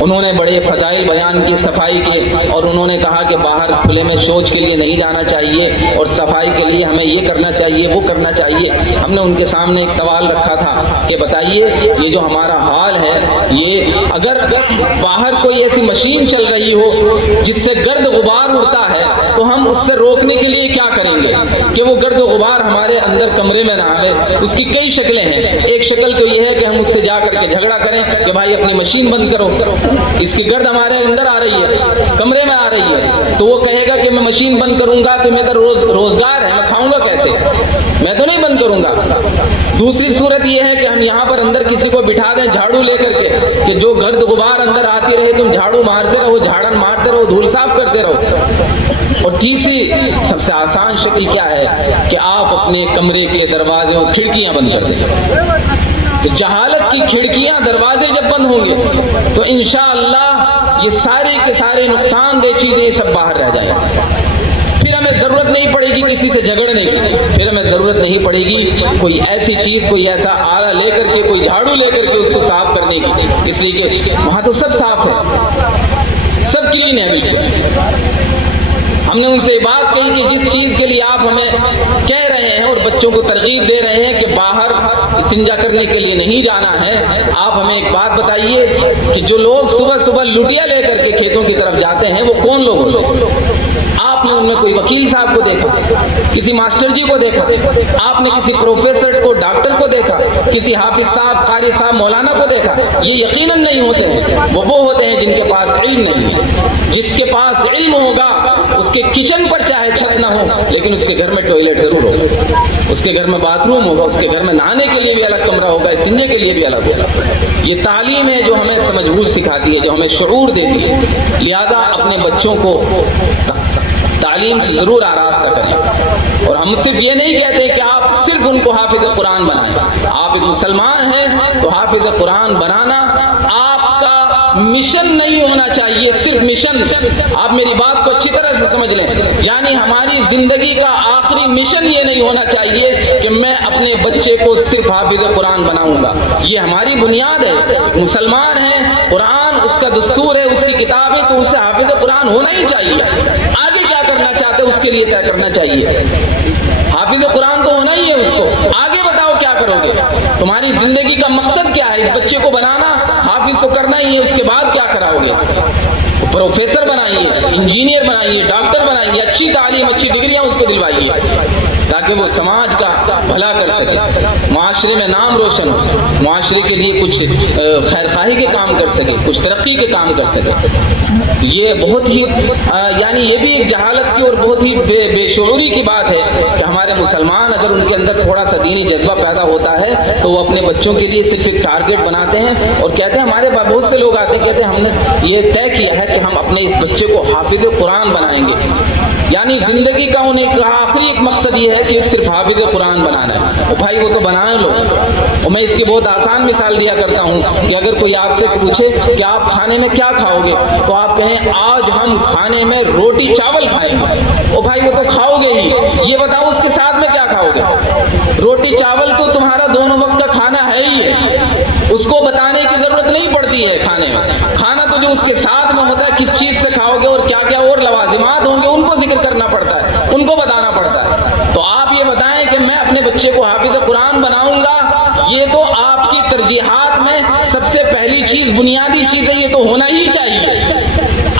انہوں نے بڑے فضائل بیان کی صفائی کے، اور انہوں نے کہا کہ باہر کھلے میں شوچ کے لیے نہیں جانا چاہیے، اور صفائی کے لیے ہمیں یہ کرنا چاہیے وہ کرنا چاہیے۔ ہم نے ان کے سامنے ایک سوال رکھا تھا کہ بتائیے یہ جو ہمارا حال ہے، یہ اگر باہر کوئی ایسی مشین چل رہی ہو جس سے گرد غبار اڑتا ہے تو ہم اس سے روکنے کے لیے کیا کریں گے کہ وہ گرد و غبار ہمارے اندر کمرے میں نہ آئے؟ اس کی کئی شکلیں ہیں۔ ایک شکل تو یہ ہے کہ ہم اس سے جا کر کے جھگڑا کریں کہ بھائی اپنی مشین بند کرو، اس کی گرد ہمارے اندر آ رہی ہے، کمرے میں آ رہی ہے، تو وہ کہے گا کہ میں مشین بند کروں گا تو میرا روزگار ہے، میں کھاؤں گا کیسے؟ میں تو نہیں بند کروں گا۔ دوسری صورت یہ ہے کہ ہم یہاں پر اندر کسی کو بٹھا دیں جھاڑو لے کر کے کہ جو گرد غبار اندر آتی رہے تم جھاڑو مارتے رہو، جھاڑن مارتے رہو، دھول صاف کرتے رہو۔ اور تیسری سب سے آسان شکل کیا ہے کہ آپ اپنے کمرے کے دروازے اور کھڑکیاں بند کر دیں۔ تو جہالت کی کھڑکیاں دروازے جب بند ہوں گے تو انشاءاللہ یہ سارے کے سارے نقصان دہ چیزیں سب باہر رہ جائیں گی۔ پھر ہمیں ضرورت نہیں پڑے گی کسی سے جھگڑنے کی، پھر ہمیں ضرورت نہیں پڑے گی کوئی ایسی چیز، کوئی ایسا آلہ لے کر کے، کوئی جھاڑو لے کر کے اس کو صاف کرنے کی، اس لیے کہ وہاں تو سب صاف ہے، سب کلین ہے بالکل۔ ہم نے ان سے بات کہی کہ جس چیز کے لیے آپ ہمیں کہہ رہے ہیں اور بچوں کو ترغیب دے رہے ہیں کہ باہر استنجا کرنے کے لیے نہیں جانا ہے، آپ ہمیں ایک بات بتائیے کہ جو لوگ صبح صبح لٹیا لے کر کے کھیتوں کی طرف جاتے ہیں وہ کون لوگ ہوتے ہیں؟ آپ نے ان میں کوئی وکیل صاحب کو دیکھا، کسی ماسٹر جی کو دیکھا، آپ نے کسی پروفیسر کو، ڈاکٹر کو دیکھا، کسی حافظ صاحب، قاری صاحب، مولانا کو دیکھا؟ یہ یقیناً نہیں ہوتے ہیں، وہ ہوتے ہیں جن کے پاس علم نہیں ہے۔ جس کے پاس علم ہوگا اس کے کچن پر چاہے چھت نہ ہو لیکن اس کے گھر میں ٹوائلٹ ضرور ہوگا، اس کے گھر میں باتھ روم ہوگا، اس کے گھر میں نہانے کے لیے بھی الگ کمرہ ہوگا، استنجے کے لیے بھی الگ ہوگا۔ یہ تعلیم ہے جو ہمیں سمجھ بوجھ سکھاتی ہے، جو ہمیں شعور دیتی ہے۔ لہذا اپنے بچوں کو تعلیم سے ضرور آراستہ کریں، اور ہم صرف یہ نہیں کہتے کہ آپ صرف ان کو حافظ قرآن بنائیں۔ آپ ایک مسلمان ہیں تو حافظ قرآن بنانا آپ کا مشن نہیں ہونا چاہیے، صرف مشن۔ آپ میری بات کو اچھی طرح سے سمجھ لیں، یعنی ہماری زندگی کا آخری مشن یہ نہیں ہونا چاہیے کہ میں اپنے بچے کو صرف حافظ قرآن بناؤں گا۔ یہ ہماری بنیاد ہے، مسلمان ہیں، قرآن اس کا دستور ہے، اس کی کتاب ہے، تو اسے حافظ قرآن ہونا ہی چاہیے۔ آگے کیا کرنا چاہتے اس کے لیے طے کرنا چاہیے۔ حافظ قرآن تو ہونا ہی ہے، اس کو آگے بتاؤ کیا کرو گے، تمہاری زندگی کا مقصد کیا ہے؟ اس بچے کو بنانا، حافظ تو کرنا ہی ہے، اس کے بعد کیا کراؤ گے؟ پروفیسر بنائیے، انجینئر بنائیے، ڈاکٹر بنائیے، اچھی تعلیم، اچھی ڈگریاں اس کو دلوائیے تاکہ وہ سماج کا بھلا کر سکے، معاشرے میں نام روشن ہو، معاشرے کے لیے کچھ خیر خواہی کے کام کر سکے، کچھ ترقی کے کام کر سکے۔ یہ بہت ہی یعنی یہ بھی ایک جہالت کی اور بہت ہی بے شعوری کی بات ہے کہ ہمارے مسلمان اگر ان کے اندر تھوڑا سا دینی جذبہ پیدا ہوتا ہے تو وہ اپنے بچوں کے لیے صرف ایک ٹارگٹ بناتے ہیں اور کہتے ہیں، ہمارے پاس بہت سے لوگ آتے ہیں کہتے ہیں ہم نے یہ طے کیا ہے کہ ہم اپنے اس بچے کو حافظ قرآن بنائیں گے، یعنی زندگی کا انہیں آخری ایک مقصد یہ ہے کہ صرف حافظ قرآن بنانا ہے۔ بھائی وہ تو بنائیں لو، اور میں اس کی بہت آسان مثال دیا کرتا ہوں کہ اگر کوئی آپ سے پوچھے کہ آپ کھانے میں کیا کھاؤ گے تو آپ کہیں آج ہم کھانے میں روٹی چاول کھائیں گے، اور بھائی وہ تو کھاؤ گے ہی، یہ بتاؤ اس کے ساتھ میں کیا کھاؤ گے؟ روٹی چاول تو تمہارا دونوں وقت کا کھانا ہے ہی ہے، اس کو بتانے کی ضرورت نہیں پڑتی ہے۔ کھانے میں کھانا تو جو اس کے ساتھ میں ہوتا ہے، کس چیز سے کھاؤ گے اور کیا کیا اور لوازمات ہوں گے ان کو ذکر کرنا پڑتا ہے، ان کو بتانا پڑتا ہے۔ تو آپ یہ بتائیں کہ میں اپنے بچے کو حافظ قرآن بناؤں گا، یہ تو آپ کی ترجیحات میں سب سے پہلی چیز، بنیادی چیز ہے، یہ تو ہونا ہی چاہیے۔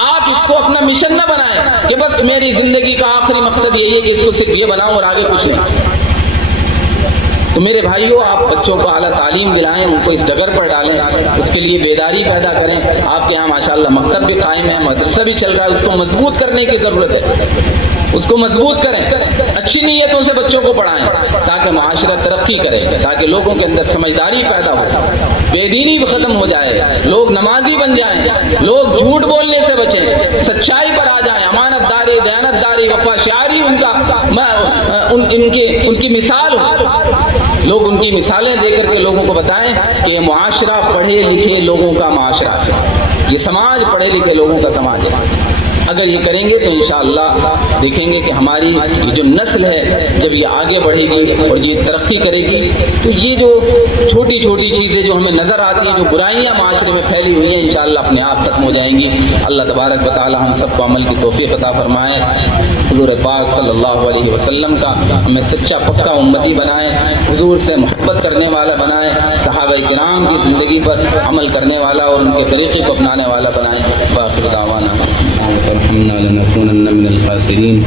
آپ اس کو اپنا مشن نہ بنائیں کہ بس میری زندگی کا آخری مقصد یہی ہے کہ اس کو صرف یہ بناؤں اور آگے کچھ نہیں۔ تو میرے بھائیوں، آپ بچوں کو اعلیٰ تعلیم دلائیں، ان کو اس ڈگر پر ڈالیں، اس کے لیے بیداری پیدا کریں۔ آپ کے یہاں ماشاءاللہ مکتب بھی قائم ہے، مدرسہ بھی چل رہا ہے، اس کو مضبوط کرنے کی ضرورت ہے، اس کو مضبوط کریں، اچھی نیتوں سے بچوں کو پڑھائیں تاکہ معاشرہ ترقی کرے، تاکہ لوگوں کے اندر سمجھداری پیدا ہو، بے دینی بھی ختم ہو جائے، لوگ نمازی بن جائیں، لوگ جھوٹ بولنے سے بچیں، سچائی پر آ جائیں، امانت داری، دیانت داری، وفا شعاری ان کی مثال ہو، لوگ ان کی مثالیں دے کر کے لوگوں کو بتائیں کہ یہ معاشرہ پڑھے لکھے لوگوں کا معاشرہ ہے، یہ سماج پڑھے لکھے لوگوں کا سماج ہے۔ اگر یہ کریں گے تو انشاءاللہ دیکھیں گے کہ ہماری یہ جو نسل ہے جب یہ آگے بڑھے گی اور یہ ترقی کرے گی تو یہ جو چھوٹی چھوٹی چیزیں جو ہمیں نظر آتی ہیں، جو برائیاں معاشرے میں پھیلی ہوئی ہیں، انشاءاللہ اپنے آپ ختم ہو جائیں گی۔ اللہ تبارک و تعالی ہم سب کو عمل کی توفیق عطا فرمائے، حضور پاک صلی اللہ علیہ وسلم کا ہمیں سچا پکا امتی بنائے، حضور سے محبت کرنے والا بنائے، صحابہ کرام کی زندگی پر عمل کرنے والا اور ان کے طریقے کو اپنانے والا بنائے۔ باخر دعوانا ارحمنا لنكونن من الخاسرين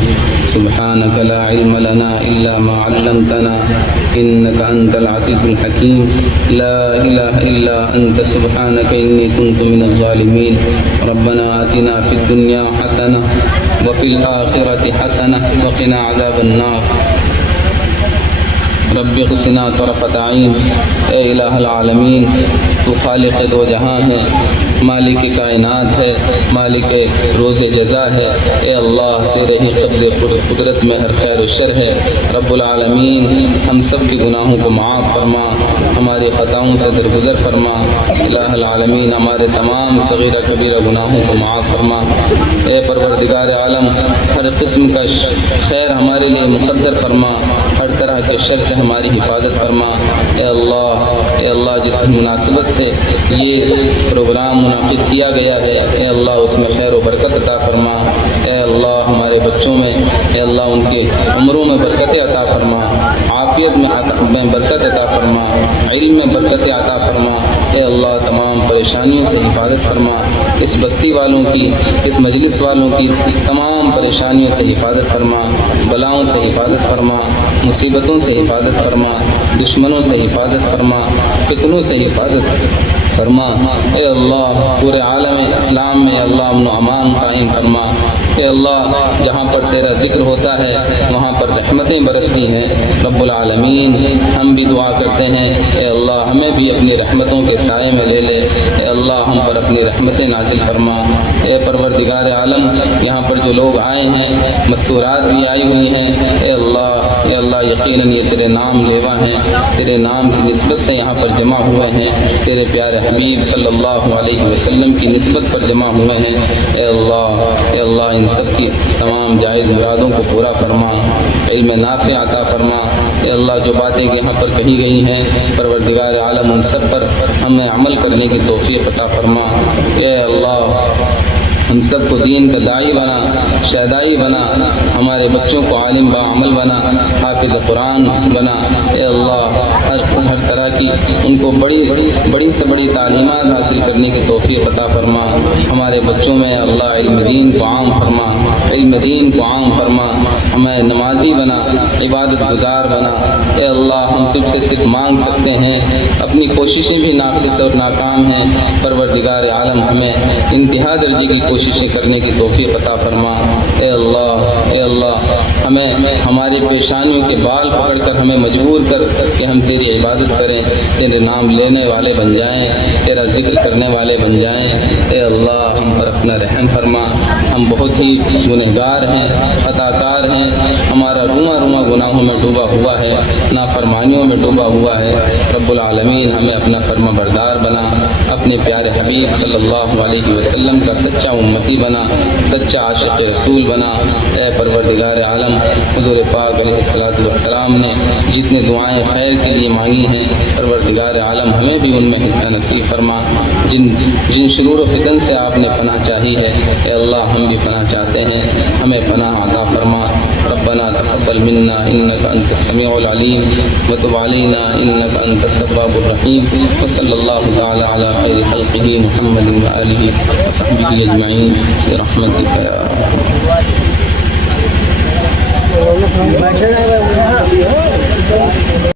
سبحانك لا علم لنا إلا ما علمتنا إنك أنت العزيز الحكيم لا إله إلا أنت سبحانك إني كنت من الظالمين ربنا آتنا في الدنيا حسنة وفي الآخرة حسنة وقنا عذاب النار رب اغثنا طرفت عین۔ اے الہ العالمین، تو خالق دو جہاں ہے، مالک کائنات ہے، مالک روز جزا ہے۔ اے اللہ تیرے ہی قبض قدرت میں ہر خیر و شر ہے۔ رب العالمین ہم سب کے گناہوں کو معاف فرما، ہماری خطاؤں سے درگزر فرما۔ الہ العالمین ہمارے تمام صغیرہ کبیرہ گناہوں کو معاف فرما۔ اے پروردگار عالم ہر قسم کا خیر ہمارے لیے مقدر فرما، ہر طرح کے شر سے ہماری حفاظت فرما۔ اے اللہ جس مناسبت سے یہ پروگرام منعقد کیا گیا ہے، اے اللہ اس میں خیر و برکت عطا فرما۔ اے اللہ ہمارے بچوں میں، اے اللہ ان کی عمروں میں برکت عطا فرما، عافیت میں برکت عطا فرما، علم میں برکت عطا فرما۔ اے اللہ تمام پریشانیوں سے حفاظت فرما، اس بستی والوں کی، اس مجلس والوں کی تمام پریشانیوں سے حفاظت فرما، بلاؤں سے حفاظت فرما، مصیبتوں سے حفاظت فرما، دشمنوں سے حفاظت فرما، فتنوں سے حفاظت فرما۔ اے اللہ پورے عالم اسلام میں اللہ امن و امان قائم فرما۔ اے اللہ جہاں پر تیرا ذکر ہوتا ہے وہاں پر رحمتیں برستی ہیں۔ رب العالمین ہم بھی دعا کرتے ہیں، اے اللہ ہمیں بھی اپنی رحمتوں کے سائے میں لے لے۔ اے اللہ ہم پر اپنی رحمتیں نازل فرما۔ اے پروردگار عالم یہاں پر جو لوگ آئے ہیں، مستورات بھی آئی ہوئی ہیں، اے اللہ یقیناً یہ تیرے نام لیوا ہیں، تیرے نام کی نسبت سے یہاں پر جمع ہوئے ہیں، تیرے پیارے حبیب صلی اللہ علیہ وسلم کی نسبت پر جمع ہوئے ہیں۔ اے اللہ ان سب کی تمام جائز مرادوں کو پورا فرما، علم نافع عطا فرما۔ اے اللہ جو باتیں یہاں پر کہی گئی ہیں پروردگار عالم ان سب پر ہمیں عمل کرنے کی توفیق عطا فرما۔ اے اللہ ہم سب کو دین کا داعی بنا، شہدائی بنا، ہمارے بچوں کو عالم با عمل بنا، حافظ قرآن بنا۔ اے اللہ ہر طرح کی ان کو بڑی سے بڑی تعلیمات حاصل کرنے کی توفیق عطا فرما۔ ہمارے بچوں میں اللہ علم دین کو عام فرما، علم دین کو عام فرما، ہمیں نمازی بنا، عبادت گزار بنا۔ اے اللہ ہم تجھ سے صرف مانگ سکتے ہیں، اپنی کوششیں بھی ناقص اور ناکام ہیں، پروردگار عالم ہمیں انتہا درجے کی کوششیں کرنے کی توفیق عطا فرما۔ اے اللہ ہمیں ہماری پیشانیوں کے بال پکڑ کر ہمیں مجبور کر کہ ہم تیری عبادت کریں، تیرے نام لینے والے بن جائیں، تیرا ذکر کرنے والے بن جائیں۔ اے اللہ ہم پر اپنا رحم فرما، ہم بہت ہی گنہگار ہیں، خطا کار ہیں، ہمارا رواں گناہوں میں ڈوبا ہوا ہے، نافرمانیوں میں ڈوبا ہوا ہے۔ رب العالمین ہمیں اپنا فرما بردار بنا، اپنے پیارے حبیب صلی اللہ علیہ وسلم کا سچا امتی بنا، سچا عاشق رسول بنا۔ اے پروردگار عالم حضور پاک علیہ الصلوۃ والسلام نے جتنے دعائیں خیر کے لیے مانگی ہیں پروردگار عالم ہمیں بھی ان میں حصہ نصیب فرما۔ جن شرور و فتن سے آپ نے پناہ چاہی ہے اے اللہ ہم بھی پناہ چاہتے ہیں، ہمیں پناہ عطا فرما۔ ربنا تقبل منا انك انت السميع العليم وتب علينا انك انت التواب الرحيم وصلى الله تعالى على خير خلقه محمد وآله وصحبه اجمعين برحمتك يا ارحم الراحمين۔